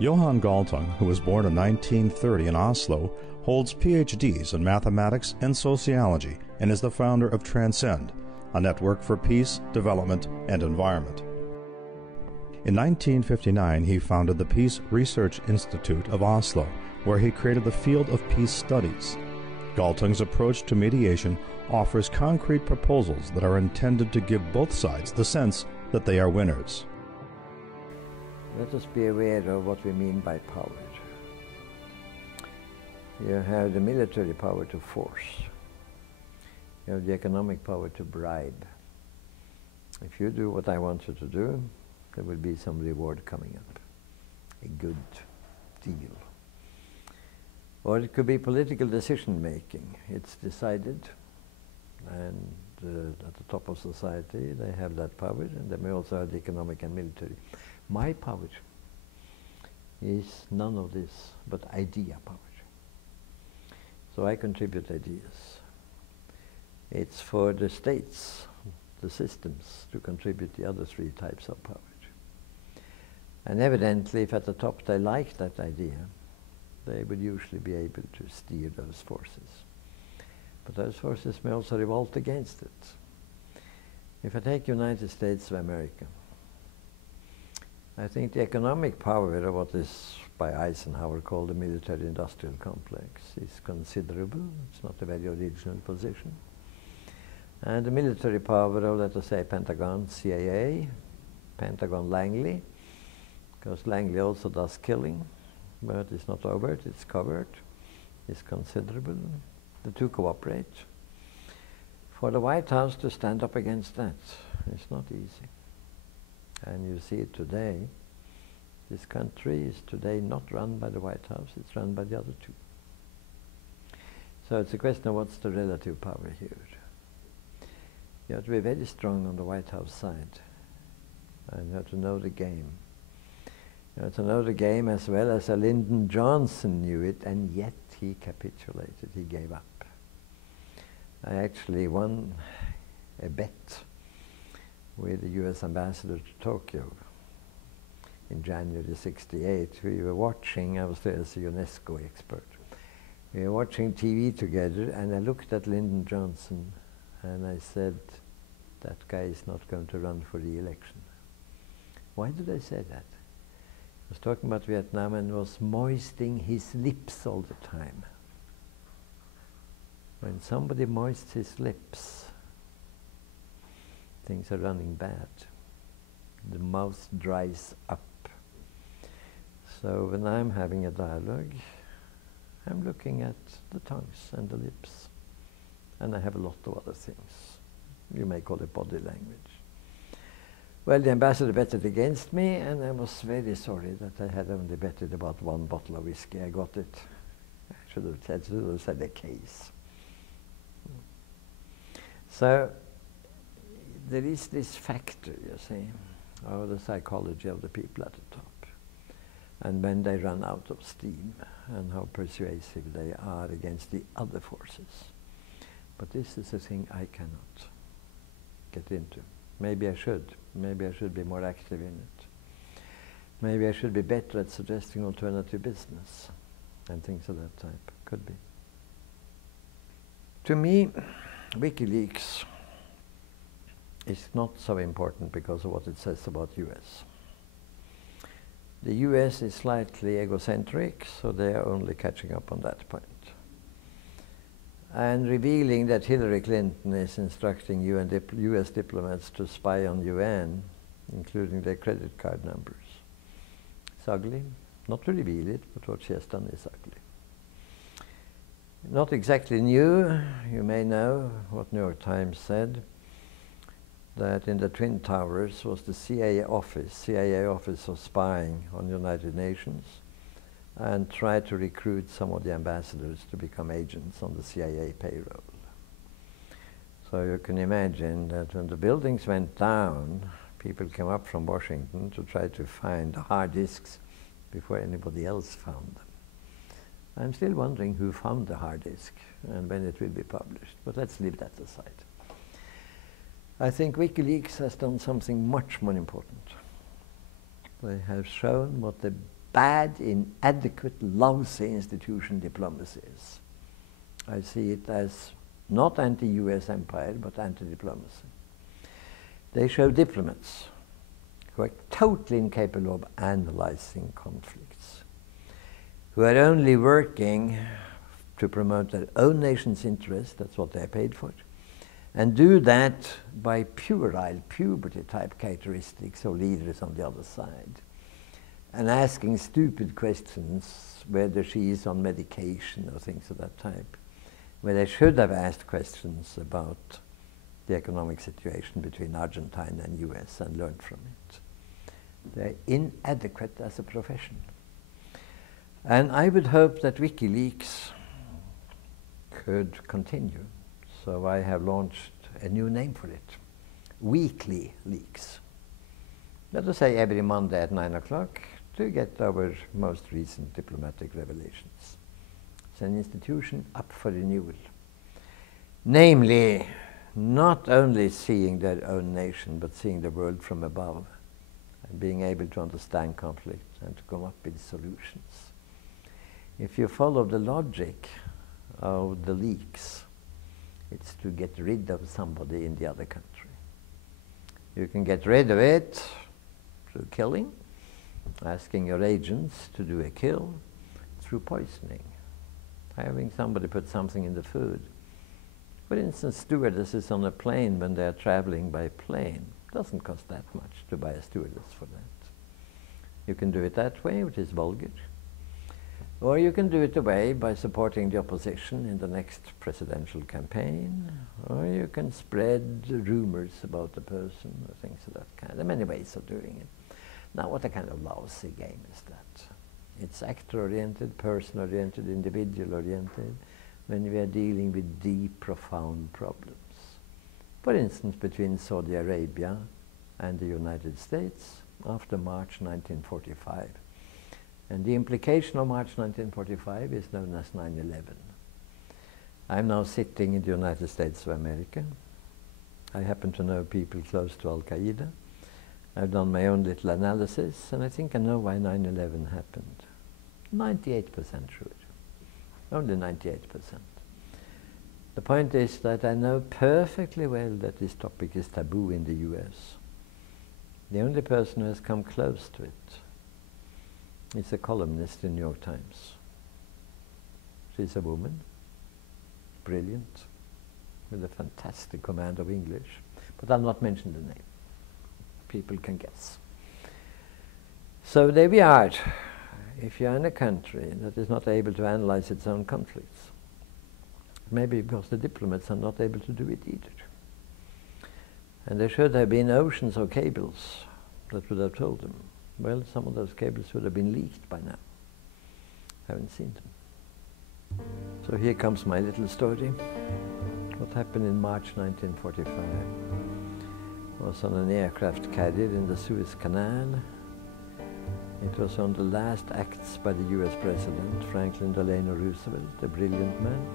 Johan Galtung, who was born in 1930 in Oslo, holds PhDs in mathematics and sociology and is the founder of Transcend, a network for peace, development, and environment. In 1959, he founded the Peace Research Institute of Oslo, where he created the field of peace studies. Galtung's approach to mediation offers concrete proposals that are intended to give both sides the sense that they are winners. Let us be aware of what we mean by power. You have the military power to force. You have the economic power to bribe. If you do what I want you to do, there will be some reward coming up, a good deal. Or it could be political decision making. It's decided, and at the top of society they have that power, and they may also have the economic and military. My power is none of this but idea power. So I contribute ideas. It's for the states, the systems, to contribute the other three types of power. And evidently, if at the top they like that idea, they would usually be able to steer those forces. But those forces may also revolt against it. If I take United States of America, I think the economic power of what is by Eisenhower called the military-industrial complex is considerable. It's not a very original position. And the military power of, let us say, Pentagon, CIA, Pentagon Langley, because Langley also does killing, but it's not overt, it's covert, is considerable. The two cooperate. For the White House to stand up against that, it's not easy. And you see it today. This country is today not run by the White House, it's run by the other two. So it's a question of what's the relative power here. You have to be very strong on the White House side, and you have to know the game. You have to know the game as well as Lyndon Johnson knew it, and yet he capitulated, he gave up. I actually won a bet with the US ambassador to Tokyo in January '68. We were watching, I was there as a UNESCO expert. We were watching TV together, and I looked at Lyndon Johnson and I said, that guy is not going to run for re-election. Why did I say that? I was talking about Vietnam and was moistening his lips all the time. When somebody moists his lips, things are running bad. The mouth dries up. So when I'm having a dialogue, I'm looking at the tongues and the lips. And I have a lot of other things. You may call it body language. Well, the ambassador betted against me, and I was very sorry that I had only betted about one bottle of whiskey. I got it. I should have said a case. So there is this factor, you see, of the psychology of the people at the top. And when they run out of steam, and how persuasive they are against the other forces. But this is a thing I cannot get into. Maybe I should. Maybe I should be more active in it. Maybe I should be better at suggesting alternative business and things of that type. Could be. To me, Wikileaks is not so important because of what it says about US. The US is slightly egocentric, so they are only catching up on that point. And revealing that Hillary Clinton is instructing US diplomats to spy on UN, including their credit card numbers. It's ugly. Not to reveal it, but what she has done is ugly. Not exactly new. You may know what New York Times said, that in the Twin Towers was the CIA office of spying on the United Nations, and tried to recruit some of the ambassadors to become agents on the CIA payroll. So you can imagine that when the buildings went down, people came up from Washington to try to find the hard disks before anybody else found them. I'm still wondering who found the hard disk and when it will be published, but let's leave that aside. I think Wikileaks has done something much more important. They have shown what the bad, inadequate, lousy institution diplomacy is. I see it as not anti-US empire, but anti-diplomacy. They show diplomats who are totally incapable of analyzing conflicts, who are only working to promote their own nation's interests, that's what they're paid for, and do that by puerile, puberty-type characteristics of leaders on the other side, and asking stupid questions whether she is on medication or things of that type, where they should have asked questions about the economic situation between Argentina and US and learned from it. They're inadequate as a profession. And I would hope that Wikileaks could continue. So I have launched a new name for it, Weekly Leaks. Let us say every Monday at 9 o'clock to get our most recent diplomatic revelations. It's an institution up for renewal. Namely, not only seeing their own nation, but seeing the world from above, and being able to understand conflict and to come up with solutions. If you follow the logic of the leaks, it's to get rid of somebody in the other country. You can get rid of it through killing, asking your agents to do a kill, through poisoning, having somebody put something in the food. For instance, stewardesses on a plane when they're traveling by plane. Doesn't cost that much to buy a stewardess for that. You can do it that way, which is vulgar. Or you can do it away by supporting the opposition in the next presidential campaign. Or you can spread rumors about the person or things of that kind. There are many ways of doing it. Now, what a kind of lousy game is that? It's actor-oriented, person-oriented, individual-oriented, when we are dealing with deep, profound problems. For instance, between Saudi Arabia and the United States after March 1945. And the implication of March 1945 is known as 9/11. I'm now sitting in the United States of America. I happen to know people close to Al-Qaeda. I've done my own little analysis, and I think I know why 9/11 happened. 98% sure. Only 98%. The point is that I know perfectly well that this topic is taboo in the US. The only person who has come close to it is a columnist in New York Times. She's a woman, brilliant, with a fantastic command of English, but I'll not mention the name. People can guess. So there we are. If you're in a country that is not able to analyze its own conflicts, maybe because the diplomats are not able to do it either. And there should have been oceans of cables that would have told them. Well, some of those cables would have been leaked by now. Haven't seen them. So here comes my little story. What happened in March 1945 was on an aircraft carrier in the Suez Canal. It was on the last acts by the US President, Franklin Delano Roosevelt, a brilliant man,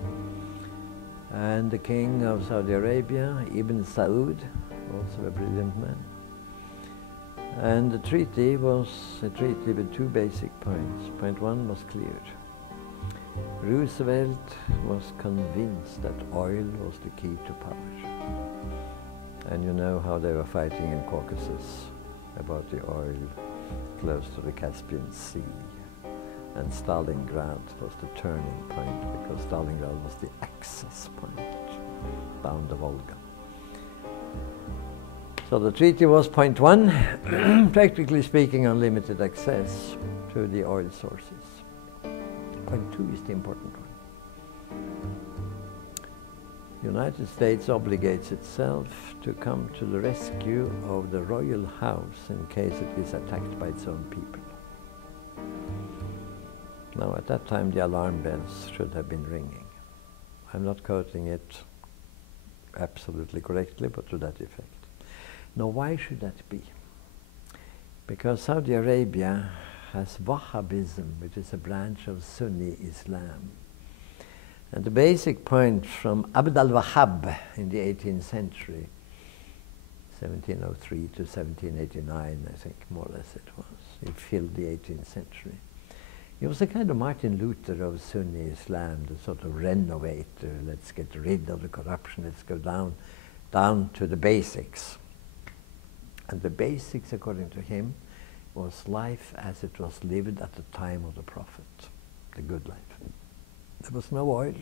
and the King of Saudi Arabia, Ibn Saud, also a brilliant man. And the treaty was a treaty with two basic points. Point one was clear. Roosevelt was convinced that oil was the key to power. And you know how they were fighting in Caucasus about the oil close to the Caspian Sea. And Stalingrad was the turning point, because Stalingrad was the access point down the Volga. So the treaty was point one, practically speaking, unlimited access to the oil sources. Point two is the important one. The United States obligates itself to come to the rescue of the royal house in case it is attacked by its own people. Now, at that time, the alarm bells should have been ringing. I'm not quoting it absolutely correctly, but to that effect. Now, why should that be? Because Saudi Arabia has Wahhabism, which is a branch of Sunni Islam. And the basic point from Abd al-Wahhab in the 18th century, 1703 to 1789, I think more or less it was. He filled the 18th century. He was a kind of Martin Luther of Sunni Islam, the sort of renovator. Let's get rid of the corruption. Let's go down to the basics. And the basics, according to him, was life as it was lived at the time of the Prophet, the good life. There was no oil,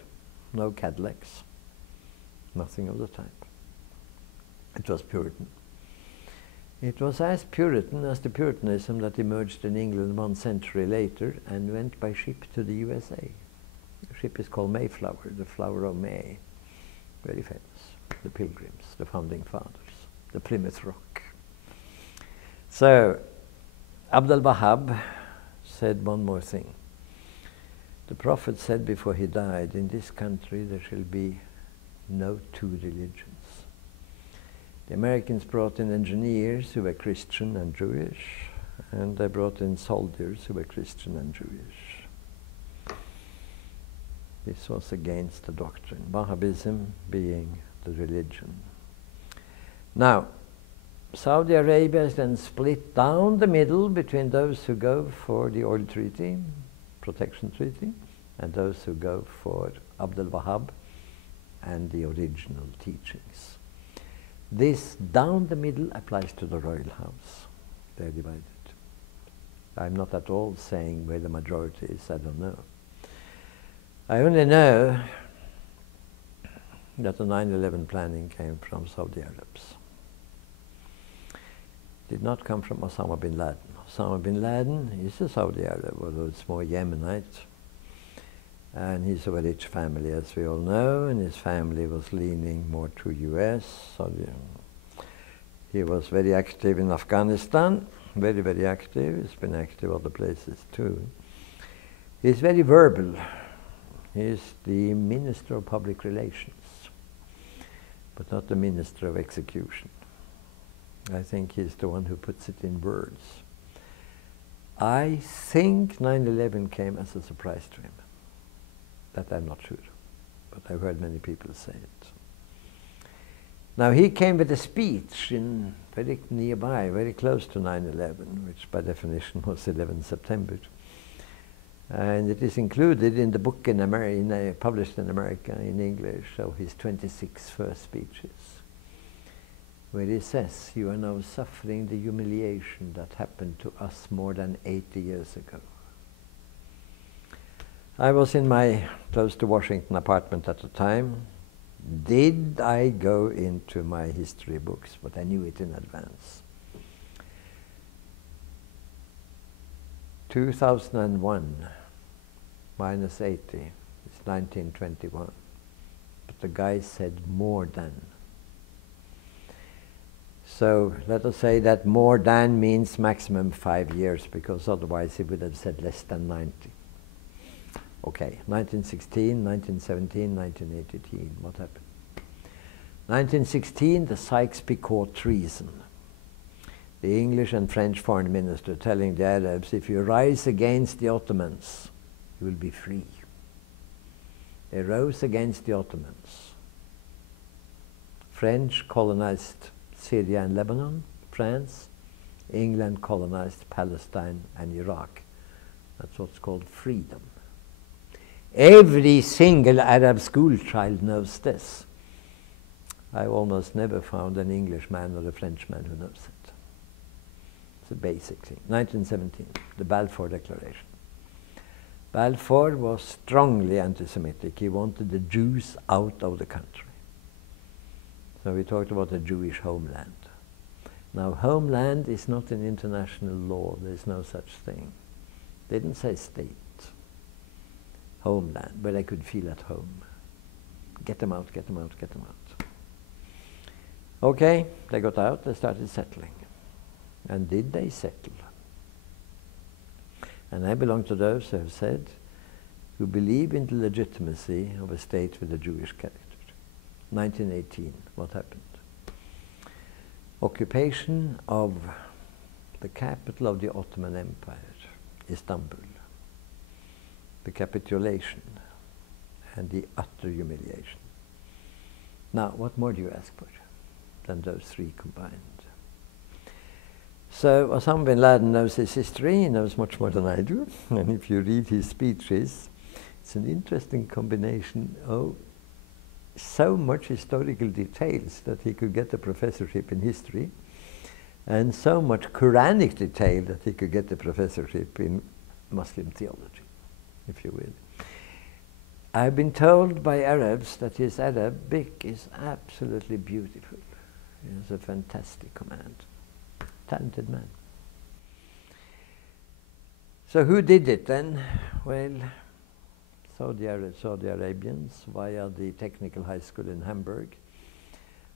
no Cadillacs, nothing of the type. It was Puritan. It was as Puritan as the Puritanism that emerged in England 1 century later and went by ship to the USA. The ship is called Mayflower, the flower of May. Very famous. The Pilgrims, the Founding Fathers, the Plymouth Rock. So, Abdul Wahab said one more thing. The Prophet said before he died, in this country there shall be no two religions. The Americans brought in engineers who were Christian and Jewish, and they brought in soldiers who were Christian and Jewish. This was against the doctrine, Wahhabism being the religion. Now, Saudi Arabia is then split down the middle between those who go for the oil treaty, protection treaty, and those who go for Abdul Wahab and the original teachings. This down the middle applies to the royal house. They're divided. I'm not at all saying where the majority is, I don't know. I only know that the 9/11 planning came from Saudi Arabs. Did not come from Osama Bin Laden. Osama Bin Laden is a Saudi Arab, although it's more Yemenite. And he's of a rich family, as we all know, and his family was leaning more to US. So he was very active in Afghanistan, very, very active. He's been active other places too. He's very verbal. He's the Minister of Public Relations, but not the Minister of Execution. I think he's the one who puts it in words. I think 9/11 came as a surprise to him. That I'm not sure, but I've heard many people say it. Now he came with a speech in very nearby, very close to 9/11, which by definition was 11 September. And it is included in the book published in America in English of his 26 first speeches, where he says, "You are now suffering the humiliation that happened to us more than 80 years ago." I was in my close to Washington apartment at the time. Did I go into my history books? But I knew it in advance. 2001 minus 80 is 1921. But the guy said more than. So let us say that more than means maximum 5 years, because otherwise he would have said less than 90. Okay, 1916, 1917, 1918, what happened? 1916, the Sykes-Picot treason. The English and French foreign minister telling the Arabs, if you rise against the Ottomans, you will be free. They rose against the Ottomans. French colonized Syria and Lebanon, France. England colonized Palestine and Iraq. That's what's called freedom. Every single Arab school child knows this. I almost never found an Englishman or a Frenchman who knows it. It's a basic thing. 1917, the Balfour Declaration. Balfour was strongly anti-Semitic. He wanted the Jews out of the country. So we talked about a Jewish homeland. Now, homeland is not in international law. There's no such thing. They didn't say state. Homeland, where they could feel at home. Get them out, get them out, get them out. Okay, they got out, they started settling. And did they settle? And I belong to those who have said, who believe in the legitimacy of a state with a Jewish character. 1918, what happened? Occupation of the capital of the Ottoman Empire, Istanbul. The capitulation and the utter humiliation. Now, what more do you ask for than those three combined? So Osama Bin Laden knows his history, he knows much more than I do. And if you read his speeches, it's an interesting combination of so much historical details that he could get a professorship in history, and so much Quranic detail that he could get a professorship in Muslim theology, if you will. I've been told by Arabs that his Arabic is absolutely beautiful. He has a fantastic command. Talented man. So who did it then? Well, Saudi Arabians via the technical high school in Hamburg,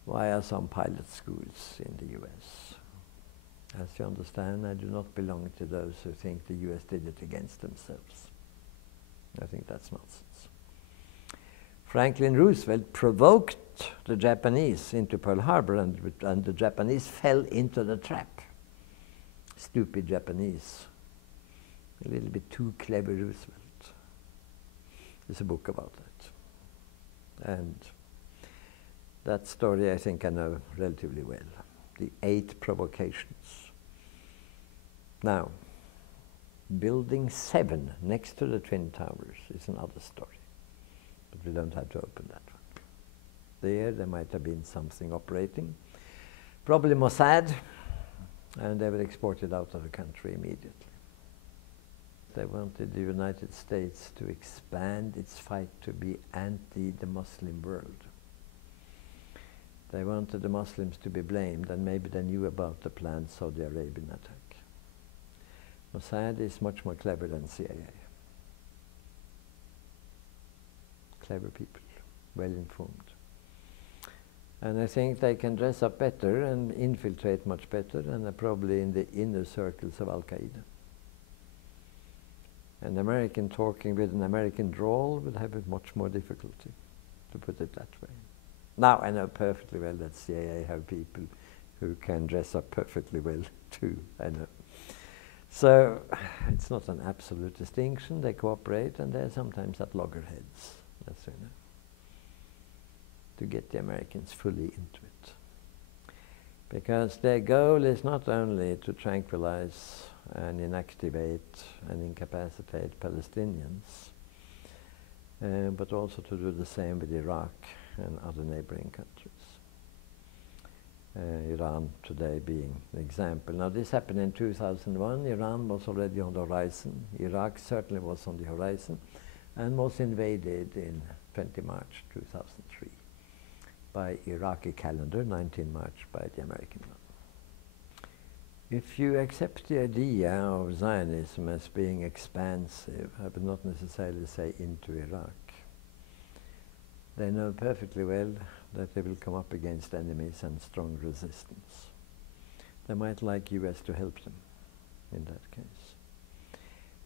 via some pilot schools in the US. As you understand, I do not belong to those who think the US did it against themselves. I think that's nonsense. Franklin Roosevelt provoked the Japanese into Pearl Harbor, and the Japanese fell into the trap. Stupid Japanese. A little bit too clever Roosevelt. There's a book about it. And that story I think I know relatively well. The 8 provocations. Now, Building 7 next to the Twin Towers is another story. But we don't have to open that one. There might have been something operating. Probably Mossad, and they were exported out of the country immediately. They wanted the United States to expand its fight to be anti the Muslim world. They wanted the Muslims to be blamed, and maybe they knew about the planned Saudi Arabian attack. Mossad is much more clever than CIA. Clever people, well informed. And I think they can dress up better and infiltrate much better, and they're probably in the inner circles of Al-Qaeda. An American talking with an American drawl would have much more difficulty, to put it that way. Now I know perfectly well that CIA have people who can dress up perfectly well too, I know. So it's not an absolute distinction. They cooperate, and they're sometimes at loggerheads, as you know, to get the Americans fully into it. Because their goal is not only to tranquilize and inactivate and incapacitate Palestinians, but also to do the same with Iraq and other neighboring countries. Iran today being an example. Now this happened in 2001. Iran was already on the horizon. Iraq certainly was on the horizon, and was invaded in 20 March 2003 by Iraqi calendar, 19 March by the American one. If you accept the idea of Zionism as being expansive, I would not necessarily say into Iraq. They know perfectly well that they will come up against enemies and strong resistance. They might like US to help them in that case.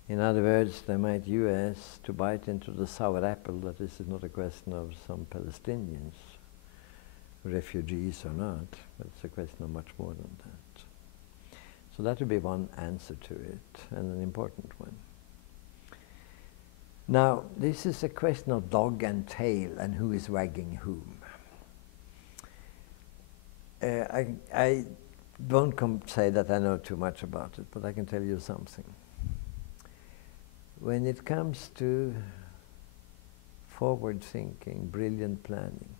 In other words, they might US to bite into the sour apple that this is not a question of some Palestinians, refugees or not, but it's a question of much more than that. So that would be one answer to it, and an important one. Now, this is a question of dog and tail, and who is wagging whom. I won't say that I know too much about it, but I can tell you something. When it comes to forward thinking, brilliant planning,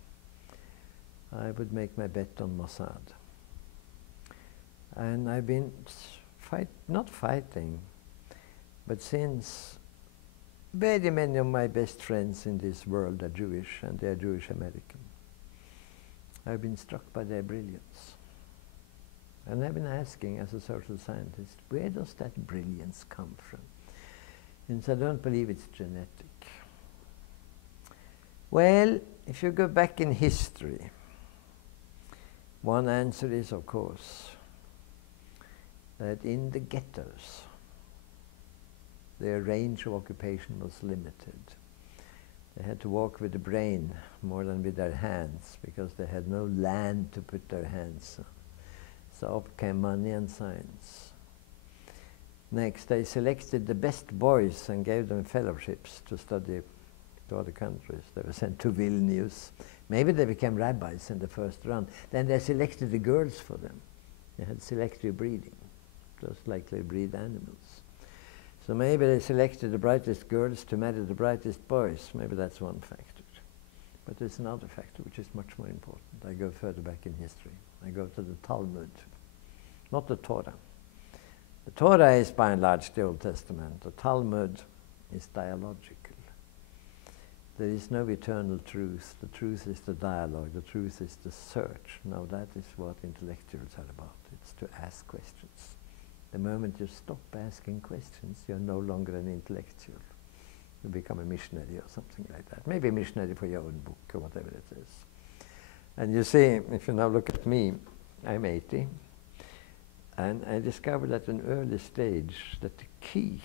I would make my bet on Mossad. And I've been not fighting, but since very many of my best friends in this world are Jewish, and they are Jewish American, I've been struck by their brilliance. And I've been asking, as a social scientist, where does that brilliance come from? Since I don't believe it's genetic. Well, if you go back in history, one answer is, of course, that in the ghettos, their range of occupation was limited. They had to walk with the brain more than with their hands, because they had no land to put their hands on. So up came money and science. Next, they selected the best boys and gave them fellowships to study to other countries. They were sent to Vilnius. Maybe they became rabbis in the first round. Then they selected the girls for them. They had selective breeding. just like they breed animals. So maybe they selected the brightest girls to marry the brightest boys. Maybe that's one factor. But there's another factor which is much more important. I go further back in history. I go to the Talmud, not the Torah. The Torah is by and large the Old Testament. The Talmud is dialogical. There is no eternal truth. The truth is the dialogue. The truth is the search. Now that is what intellectuals are about. It's to ask questions. The moment you stop asking questions, you're no longer an intellectual. You become a missionary or something like that. Maybe a missionary for your own book or whatever it is. And you see, if you now look at me, I'm 80. And I discovered at an early stage that the key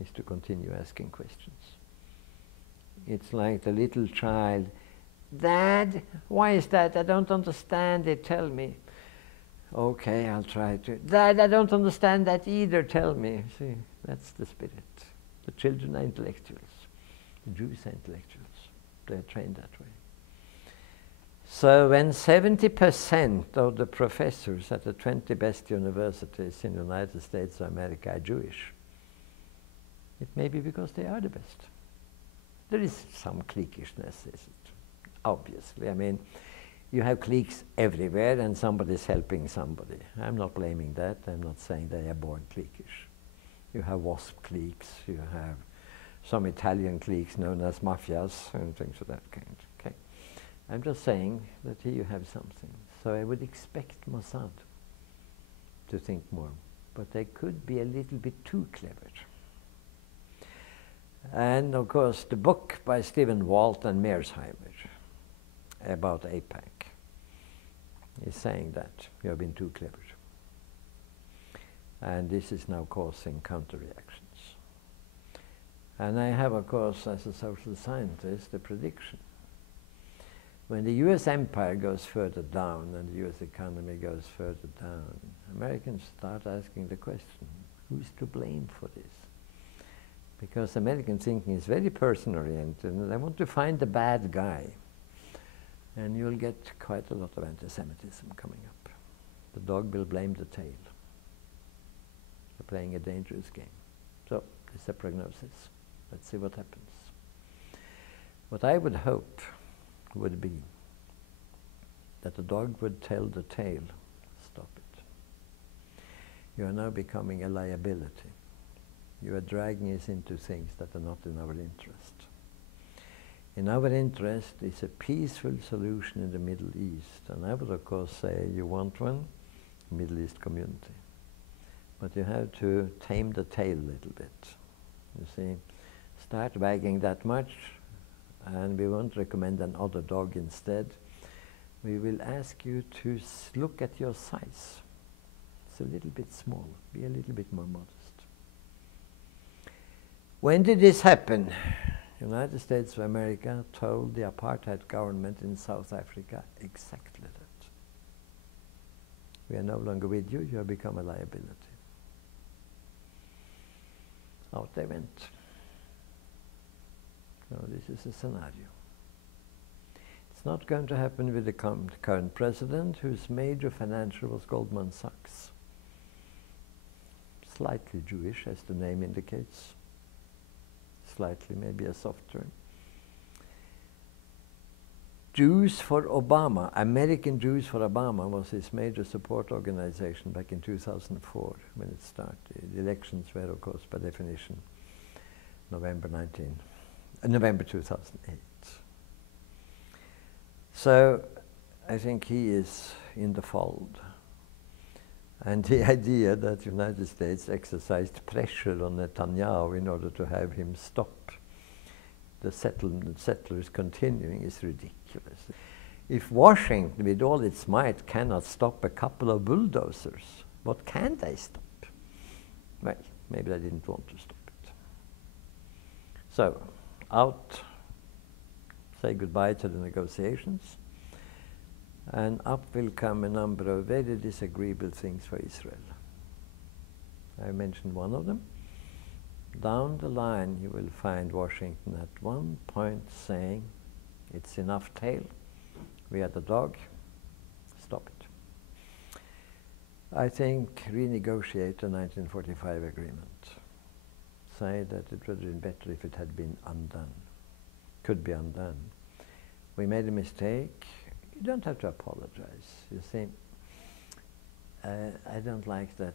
is to continue asking questions. It's like the little child, Dad, why is that? I don't understand it, tell me. Okay, I'll try to. Dad, I don't understand that either, tell me. See, that's the spirit. The children are intellectuals. The Jews are intellectuals. They're trained that way. So when 70% of the professors at the 20 best universities in the United States of America are Jewish, it may be because they are the best. There is some cliquishness, is it? Obviously. I mean, you have cliques everywhere and somebody's helping somebody. I'm not blaming that. I'm not saying they are born cliquish. You have WASP cliques, you have some Italian cliques known as mafias and things of that kind. Okay. I'm just saying that here you have something. So I would expect Mossad to think more, but they could be a little bit too clever. And of course the book by Stephen Walt and Mearsheimer about AIPAC is saying that you have been too clever. And this is now causing counter-reactions. And I have, of course, as a social scientist, a prediction. When the US empire goes further down and the US economy goes further down, Americans start asking the question, who's to blame for this? Because American thinking is very person-oriented and they want to find the bad guy. And you'll get quite a lot of anti-Semitism coming up. The dog will blame the tail. They're playing a dangerous game. So, this is a prognosis. Let's see what happens. What I would hope would be that the dog would tell the tail, stop it. You are now becoming a liability. You are dragging us into things that are not in our interest. In our interest is a peaceful solution in the Middle East. And I would of course say you want one, Middle East community. But you have to tame the tail a little bit. You see, start wagging that much and we won't recommend another dog instead. We will ask you to look at your size. It's a little bit small. Be a little bit more modest. When did this happen? United States of America told the apartheid government in South Africa exactly that. We are no longer with you, you have become a liability. Out they went. So this is a scenario. It's not going to happen with the current president, whose major financier was Goldman Sachs. Slightly Jewish, as the name indicates. Slightly, maybe a soft term. Jews for Obama, American Jews for Obama was his major support organization back in 2004 when it started. The elections were, of course, by definition, November 2008. So I think he is in the fold. And the idea that the United States exercised pressure on Netanyahu in order to have him stop the settlers continuing is ridiculous. If Washington, with all its might, cannot stop a couple of bulldozers, what can they stop? Well, maybe they didn't want to stop it. So, out, say goodbye to the negotiations, and up will come a number of very disagreeable things for Israel. I mentioned one of them. Down the line you will find Washington at one point saying, it's enough tail, we are the dog, stop it. I think renegotiate the 1945 agreement. Say that it would have been better if it had been undone. Could be undone. We made a mistake. You don't have to apologize. You see, I don't like that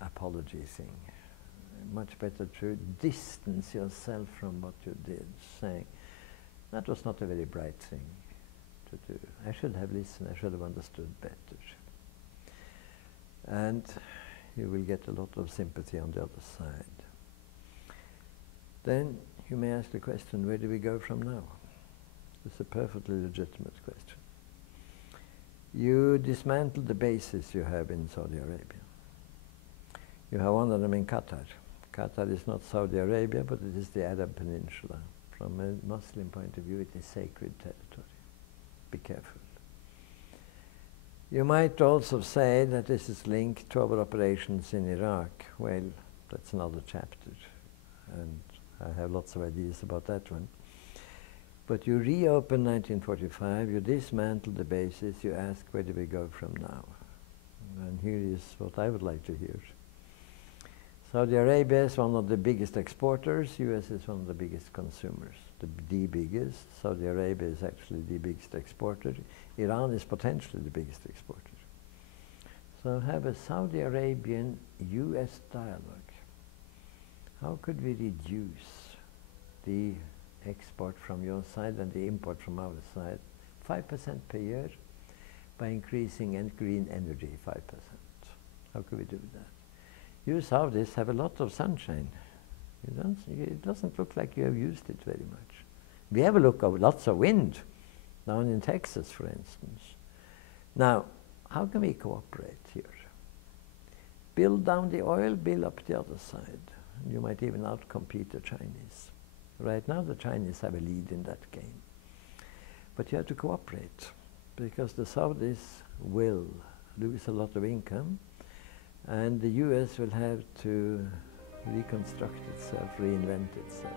apology thing. Much better to distance yourself from what you did, saying, that was not a very bright thing to do. I should have listened, I should have understood better. And you will get a lot of sympathy on the other side. Then you may ask the question, where do we go from now? It's a perfectly legitimate question. You dismantle the bases you have in Saudi Arabia. You have one of them in Qatar. Qatar is not Saudi Arabia, but it is the Arab Peninsula. From a Muslim point of view, it is sacred territory. Be careful. You might also say that this is linked to our operations in Iraq. Well, that's another chapter, and I have lots of ideas about that one. But you reopen 1945, you dismantle the bases, you ask, where do we go from now? And here is what I would like to hear. Saudi Arabia is one of the biggest exporters, US is one of the biggest consumers. The biggest. Saudi Arabia is actually the biggest exporter. Iran is potentially the biggest exporter. So have a Saudi Arabian-US dialogue. How could we reduce the export from your side and the import from our side 5% per year by increasing green energy 5%? How could we do that? You Saudis have a lot of sunshine. It doesn't look like you have used it very much. We have lots of wind down in Texas, for instance. Now, how can we cooperate here? Build down the oil, build up the other side. You might even outcompete the Chinese. Right now, the Chinese have a lead in that game. But you have to cooperate, because the Saudis will lose a lot of income, and the US will have to reconstruct itself, reinvent itself.